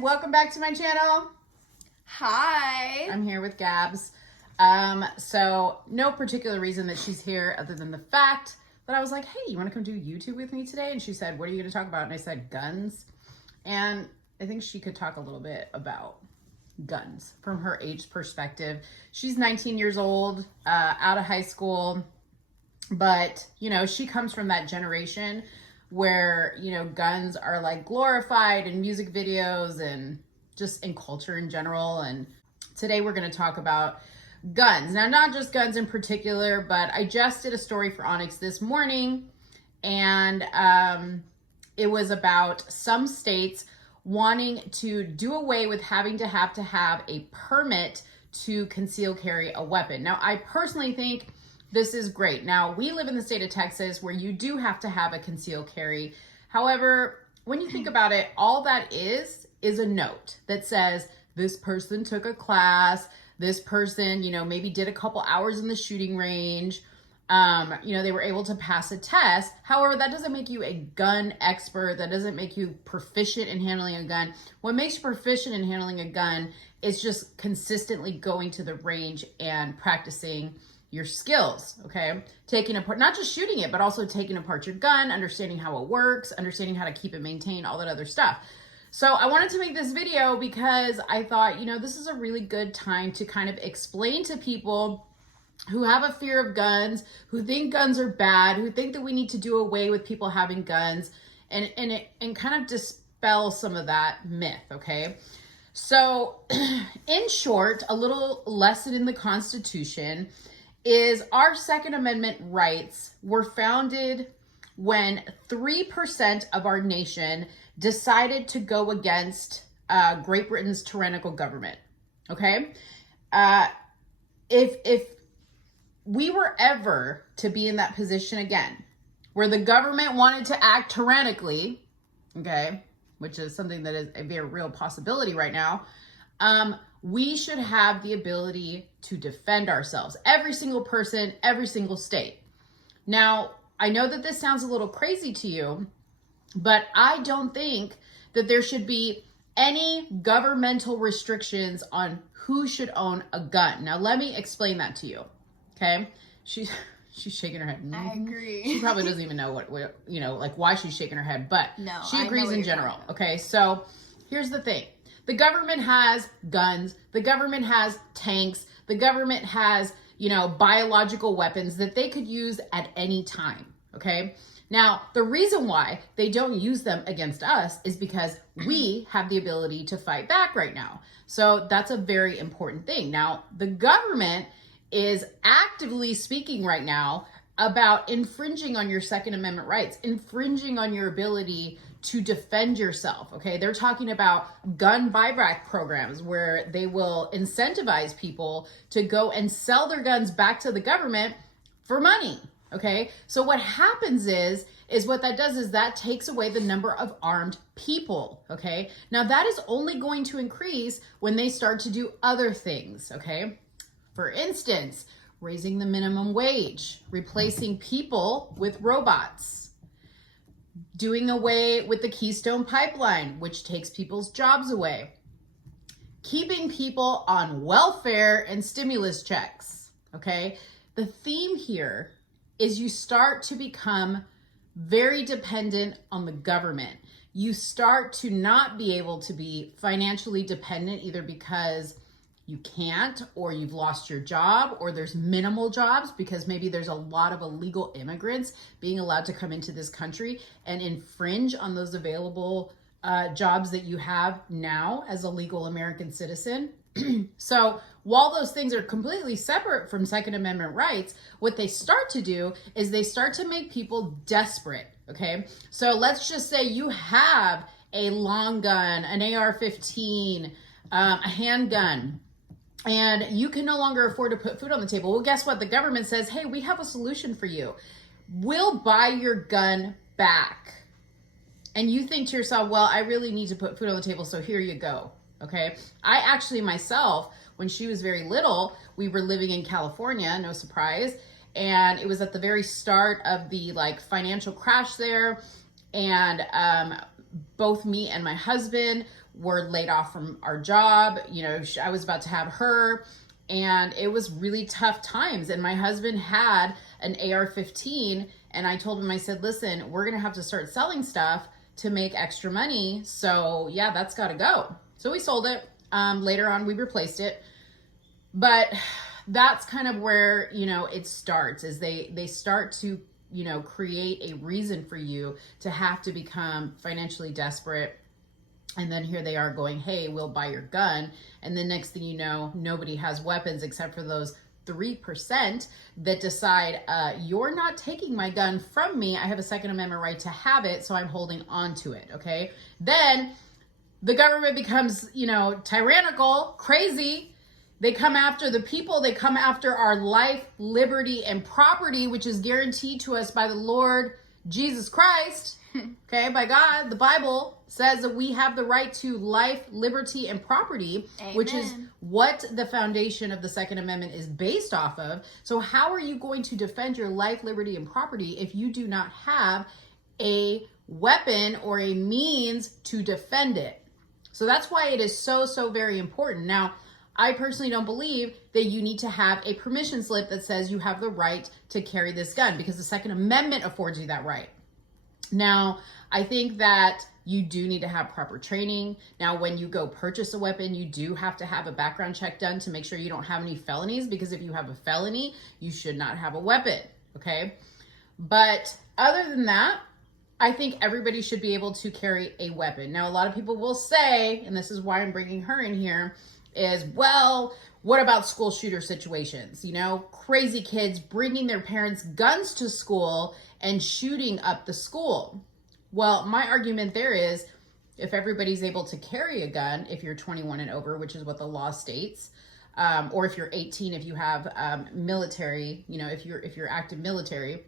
welcome back to my channel. Hi. I'm here with Gabs. So no particular reason that she's here other than the fact that I was like, hey, you want to come do YouTube with me today? And she said, what are you going to talk about? And I said, guns. And I think she could talk a little bit about guns from her age perspective. She's 19 years old, out of high school, but you know, she comes from that generation where, you know, guns are like glorified in music videos and just in culture in general. And today we're going to talk about guns. Now, not just guns in particular, but I just did a story for Onyx this morning, and it was about some states wanting to do away with having to have a permit to conceal carry a weapon. Now, I personally think this is great. Now, we live in the state of Texas where you do have to have a concealed carry. However, when you think about it, all that is a note that says this person took a class, this person, you know, maybe did a couple hours in the shooting range, you know, they were able to pass a test. However, that doesn't make you a gun expert. That doesn't make you proficient in handling a gun. What makes you proficient in handling a gun is just consistently going to the range and practicing your skills, okay? Taking apart, not just shooting it, but also taking apart your gun, understanding how it works, understanding how to keep it maintained, all that other stuff. So I wanted to make this video because I thought, you know, this is a really good time to kind of explain to people who have a fear of guns, who think guns are bad, who think that we need to do away with people having guns, and kind of dispel some of that myth, okay? So in short, a little lesson in the Constitution is our Second Amendment rights were founded when 3% of our nation decided to go against Great Britain's tyrannical government, okay? If we were ever to be in that position again, where the government wanted to act tyrannically, okay, which is something that is a very real possibility right now, we should have the ability to defend ourselves. Every single person, every single state. Now, I know that this sounds a little crazy to you, but I don't think that there should be any governmental restrictions on who should own a gun. Now, let me explain that to you, okay? She's shaking her head. I agree. She probably doesn't even know what you know, like why she's shaking her head, but no, she agrees in general, okay? So here's the thing. The government has guns. The government has tanks. The government has, you know, biological weapons that they could use at any time, okay? Now, the reason why they don't use them against us is because we have the ability to fight back right now. So that's a very important thing. Now, the government is actively speaking right now about infringing on your Second Amendment rights, infringing on your ability to defend yourself, okay? They're talking about gun buyback programs where they will incentivize people to go and sell their guns back to the government for money, okay? So what happens is what that does is that takes away the number of armed people, okay? Now that is only going to increase when they start to do other things, okay? For instance, raising the minimum wage, replacing people with robots, doing away with the Keystone Pipeline, which takes people's jobs away, keeping people on welfare and stimulus checks, okay? The theme here is you start to become very dependent on the government. You start to not be able to be financially dependent either because you can't, or you've lost your job, or there's minimal jobs because maybe there's a lot of illegal immigrants being allowed to come into this country and infringe on those available jobs that you have now as a legal American citizen. So while those things are completely separate from Second Amendment rights, what they start to do is they start to make people desperate, okay? So let's just say you have a long gun, an AR-15, a handgun, and you can no longer afford to put food on the table. Well, guess what? The government says, hey, we have a solution for you. We'll buy your gun back. And you think to yourself, well, I really need to put food on the table, so here you go, okay? I actually myself, when she was very little, we were living in California, no surprise, and it was at the very start of the like financial crash there, and both me and my husband were laid off from our job. You know, I was about to have her, and it was really tough times. And my husband had an AR-15, and I told him, I said, listen, we're going to have to start selling stuff to make extra money. So yeah, that's got to go. So we sold it. Later on, we replaced it. But that's kind of where, you know, it starts, is they start to, you know, create a reason for you to have to become financially desperate. And then here they are going, hey, we'll buy your gun. And the next thing you know, nobody has weapons except for those 3% that decide, you're not taking my gun from me. I have a Second Amendment right to have it, so I'm holding on to it, okay? Then the government becomes, you know, tyrannical, crazy. They come after the people. They come after our life, liberty, and property, which is guaranteed to us by the Lord Jesus Christ, okay, by God. The Bible says that we have the right to life, liberty, and property, Amen. Which is what the foundation of the Second Amendment is based off of. So how are you going to defend your life, liberty, and property if you do not have a weapon or a means to defend it? So that's why it is so, so very important. Now, I personally don't believe that you need to have a permission slip that says you have the right to carry this gun, because the Second Amendment affords you that right. Now, I think that you do need to have proper training. Now, when you go purchase a weapon, you do have to have a background check done to make sure you don't have any felonies, because if you have a felony, you should not have a weapon, okay? But other than that, I think everybody should be able to carry a weapon. Now, a lot of people will say, and this is why I'm bringing her in here, is, well, what about school shooter situations? You know, crazy kids bringing their parents' guns to school and shooting up the school. Well, my argument there is, if everybody's able to carry a gun, if you're 21 and over, which is what the law states, or if you're 18, if you have military, you know, if you're active military,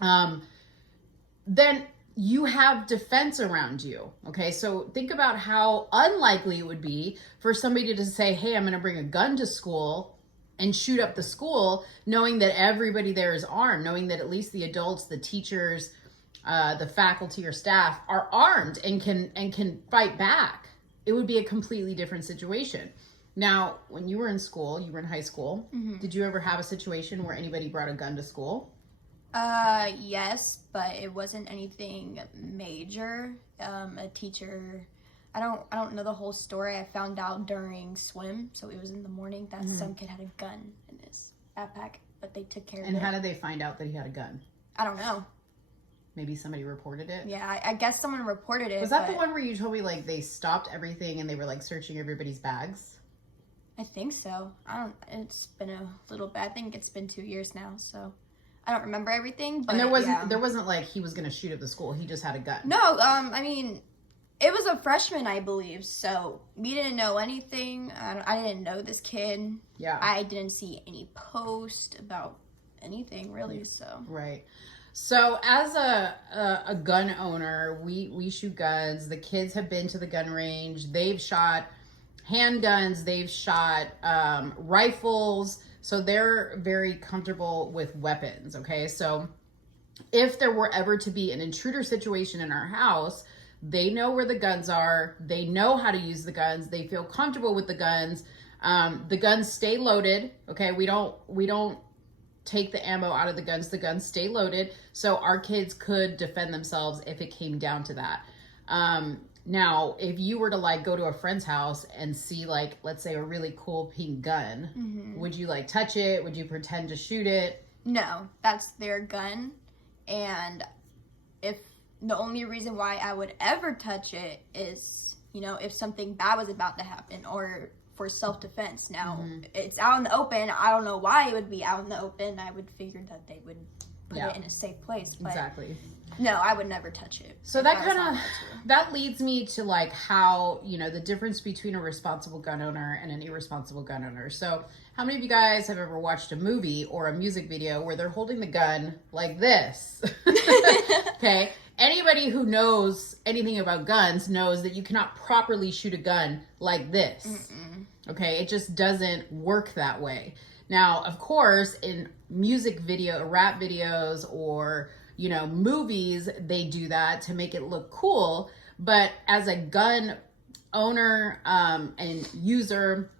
then you have defense around you, okay? So think about how unlikely it would be for somebody to say, hey, I'm gonna bring a gun to school and shoot up the school, knowing that everybody there is armed, knowing that at least the adults, the teachers, the faculty or staff are armed and can fight back. It would be a completely different situation. Now, when you were in school, you were in high school, did you ever have a situation where anybody brought a gun to school? Yes, but it wasn't anything major. A teacher, I don't know the whole story. I found out during swim, so it was in the morning, that some kid had a gun in his backpack, but they took care of it. And how did they find out that he had a gun? I don't know. Maybe somebody reported it? Yeah, I guess someone reported it. Was that the one where you told me, like, they stopped everything and they were, like, searching everybody's bags? I think so. It's been a little bit. I think it's been 2 years now, so I don't remember everything. But and there wasn't like he was going to shoot at the school. He just had a gun. No, I mean, it was a freshman, I believe. So we didn't know anything. I didn't know this kid. Yeah. I didn't see any post about anything really. So right. So as a gun owner, we shoot guns. The kids have been to the gun range. They've shot handguns. They've shot rifles. So they're very comfortable with weapons, okay? So if there were ever to be an intruder situation in our house, they know where the guns are. They know how to use the guns. They feel comfortable with the guns. The guns stay loaded, okay? We don't take the ammo out of the guns. The guns stay loaded. So our kids could defend themselves if it came down to that. Now, if you were to like go to a friend's house and see like, let's say a really cool pink gun, would you like touch it? Would you pretend to shoot it? No, that's their gun. And if the only reason why I would ever touch it is, you know, if something bad was about to happen or for self-defense. Now, it's out in the open. I don't know why it would be out in the open. I would figure that they would put it in a safe place. But exactly. No, I would never touch it. So that kind of, that leads me to like how, you know, the difference between a responsible gun owner and an irresponsible gun owner. So how many of you guys have ever watched a movie or a music video where they're holding the gun like this? Okay. Anybody who knows anything about guns knows that you cannot properly shoot a gun like this. Okay. It just doesn't work that way. Now, of course, in music video, rap videos, or, you know, movies, they do that to make it look cool. But as a gun owner and user,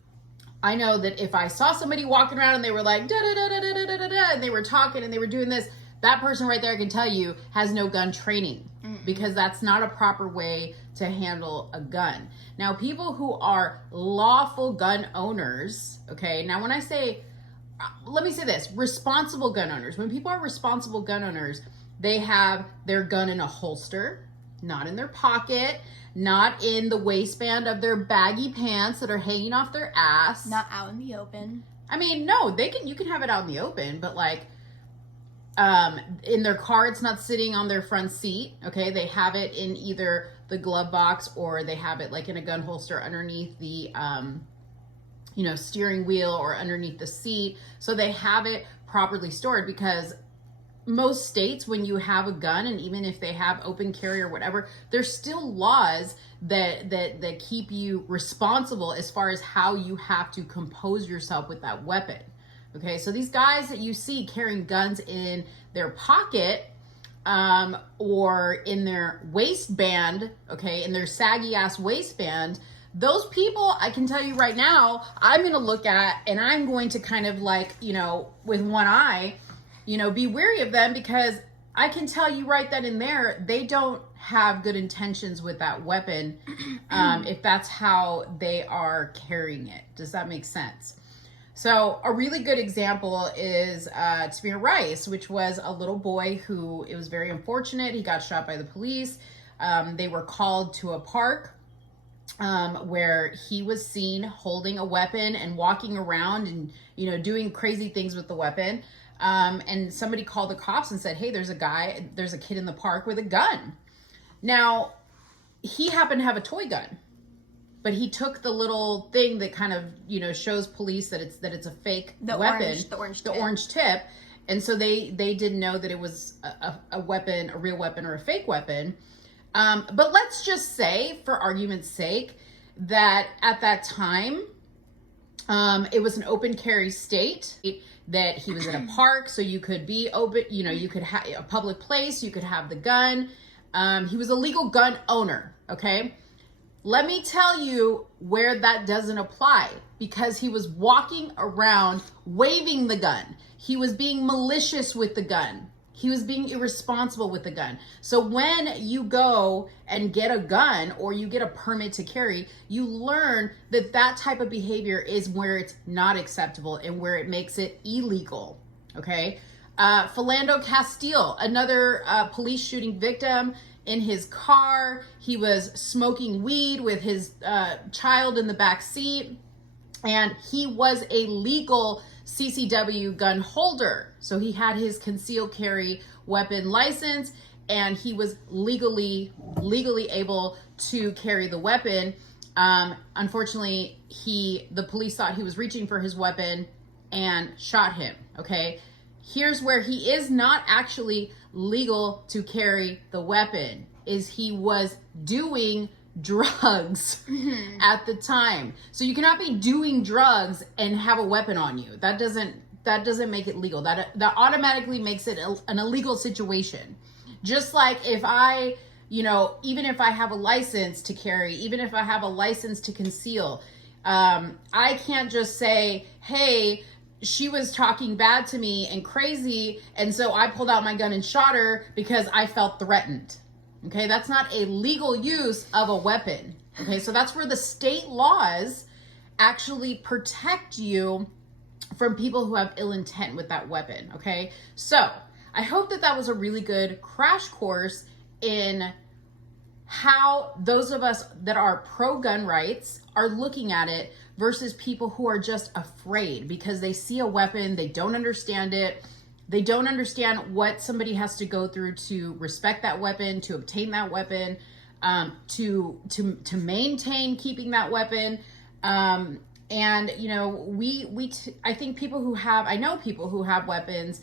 I know that if I saw somebody walking around and they were like, da da da da da da da da, and they were talking and they were doing this, that person right there, I can tell you, has no gun training, because that's not a proper way to handle a gun. Now, people who are lawful gun owners, okay, now when I say, let me say this, responsible gun owners, when people are responsible gun owners, they have their gun in a holster, not in their pocket, not in the waistband of their baggy pants that are hanging off their ass. Not out in the open. I mean, no, you can have it out in the open, but like, in their car, it's not sitting on their front seat. Okay. They have it in either the glove box, or they have it like in a gun holster underneath the, steering wheel, or underneath the seat. So they have it properly stored, because most states, when you have a gun, and even if they have open carry or whatever, there's still laws that keep you responsible as far as how you have to compose yourself with that weapon. Okay, so these guys that you see carrying guns in their pocket, or in their waistband, okay, in their saggy ass waistband, those people, I can tell you right now, I'm going to look at, and I'm going to kind of like, with one eye, be wary of them, because I can tell you right then and there, they don't have good intentions with that weapon, if that's how they are carrying it. Does that make sense? So a really good example is Tamir Rice, which was a little boy who, it was very unfortunate. He got shot by the police. They were called to a park where he was seen holding a weapon and walking around and, doing crazy things with the weapon. And somebody called the cops and said, hey, there's a kid in the park with a gun. Now, he happened to have a toy gun, but he took the little thing that kind of, shows police that it's a fake weapon, the orange tip. And so they didn't know that it was a weapon, a real weapon, or a fake weapon. But let's just say, for argument's sake, that at that time, it was an open carry state, that he was in a park, so you could be open, you could have a public place, you could have the gun. He was a legal gun owner, okay? Let me tell you where that doesn't apply, because he was walking around waving the gun. He was being malicious with the gun. He was being irresponsible with the gun. So when you go and get a gun, or you get a permit to carry, you learn that that type of behavior is where it's not acceptable and where it makes it illegal, okay? Philando Castile, another police shooting victim, in his car, he was smoking weed with his child in the back seat, and he was a legal CCW gun holder. So he had his concealed carry weapon license, and he was legally able to carry the weapon. Unfortunately, the police thought he was reaching for his weapon and shot him, okay? Here's where he is not actually legal to carry the weapon, is he was doing drugs at the time. So you cannot be doing drugs and have a weapon on you. That doesn't make it legal. That automatically makes it an illegal situation. Just like if I, even if I have a license to carry, even if I have a license to conceal, I can't just say, hey, she was talking bad to me and crazy, and so I pulled out my gun and shot her because I felt threatened. Okay, that's not a legal use of a weapon. Okay, so that's where the state laws actually protect you from people who have ill intent with that weapon. Okay, so I hope that was a really good crash course in how those of us that are pro-gun rights are looking at it versus people who are just afraid because they see a weapon, they don't understand it, they don't understand what somebody has to go through to respect that weapon, to obtain that weapon, to maintain keeping that weapon. And I think I know people who have weapons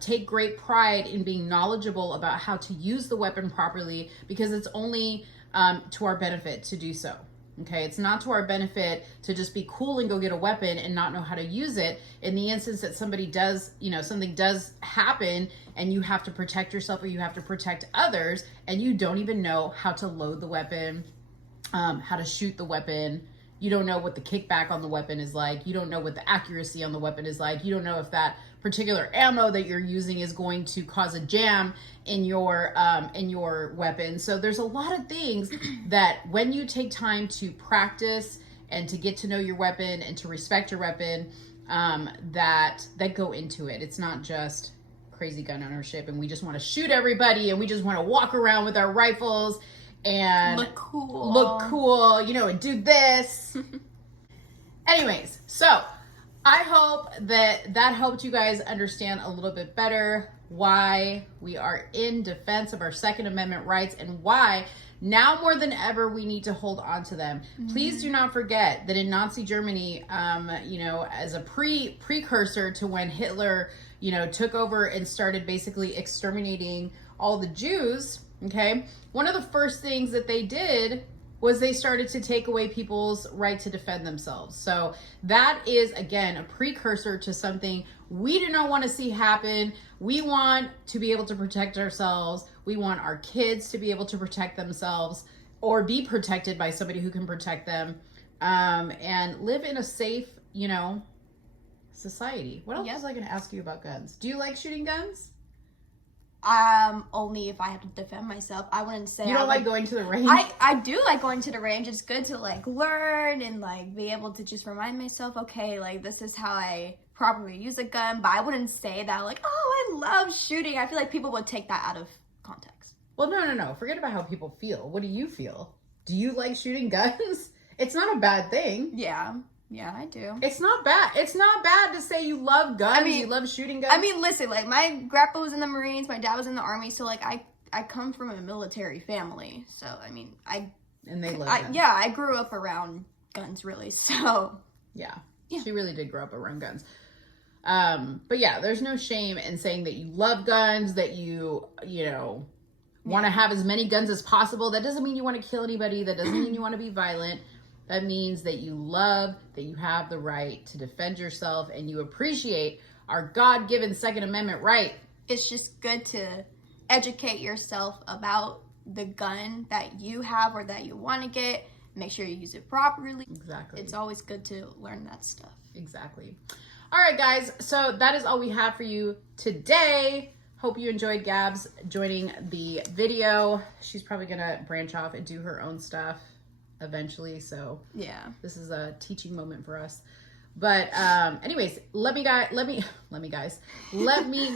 take great pride in being knowledgeable about how to use the weapon properly, because it's only to our benefit to do so. Okay, it's not to our benefit to just be cool and go get a weapon and not know how to use it. In the instance that somebody does, something does happen and you have to protect yourself or you have to protect others and you don't even know how to load the weapon, how to shoot the weapon. You don't know what the kickback on the weapon is like. You don't know what the accuracy on the weapon is like. You don't know if that particular ammo that you're using is going to cause a jam in your weapon. So there's a lot of things that when you take time to practice and to get to know your weapon and to respect your weapon, that go into it. It's not just crazy gun ownership and we just want to shoot everybody and we just want to walk around with our rifles and look cool, you know, and do this. Anyways, so I hope that helped you guys understand a little bit better why we are in defense of our Second Amendment rights and why now more than ever we need to hold on to them. Please do not forget that in Nazi Germany, you know, as a precursor to when Hitler, you know, took over and started basically exterminating all the Jews, okay, one of the first things that they did was they started to take away people's right to defend themselves. So that is, again, a precursor to something we do not want to see happen. We want to be able to protect ourselves. We want our kids to be able to protect themselves or be protected by somebody who can protect them, and live in a safe, you know, society. What else was I going to ask you about guns? Do you like shooting guns? Only if I have to defend myself. I wouldn't say you don't like going to the range. I do like going to the range. It's good to like learn and like be able to just remind myself, okay, like this is how I properly use a gun. But I wouldn't say that like, oh, I love shooting. I feel like people would take that out of context. Well, no. Forget about how people feel. What do you feel? Do you like shooting guns? It's not a bad thing. Yeah, I do. It's not bad. It's not bad to say you love guns. I mean, you love shooting guns. I mean, listen, like my grandpa was in the Marines, my dad was in the Army, so like I come from a military family. So I mean, and they love guns. Yeah, I grew up around guns, really. So yeah, she really did grow up around guns. But yeah, there's no shame in saying that you love guns, that you know, want to have as many guns as possible. That doesn't mean you want to kill anybody. That doesn't mean you want to be violent. That means that you love, that you have the right to defend yourself and you appreciate our God-given Second Amendment right. It's just good to educate yourself about the gun that you have or that you want to get. Make sure you use it properly. Exactly. It's always good to learn that stuff. Exactly. All right, guys. So that is all we have for you today. Hope you enjoyed Gabs joining the video. She's probably going to branch off and do her own stuff eventually, so yeah, this is a teaching moment for us. But anyways, let me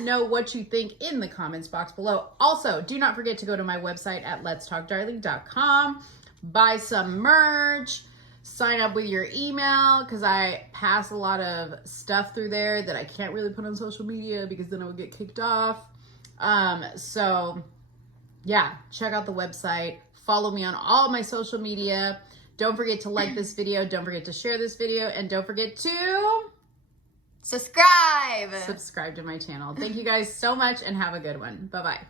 know what you think in the comments box below. Also, do not forget to go to my website at letstalkdarling.com, buy some merch, sign up with your email, because I pass a lot of stuff through there that I can't really put on social media because then I would get kicked off. So yeah, check out the website. Follow me on all my social media. Don't forget to like this video. Don't forget to share this video. And don't forget to subscribe to my channel. Thank you guys so much and have a good one. Bye-bye.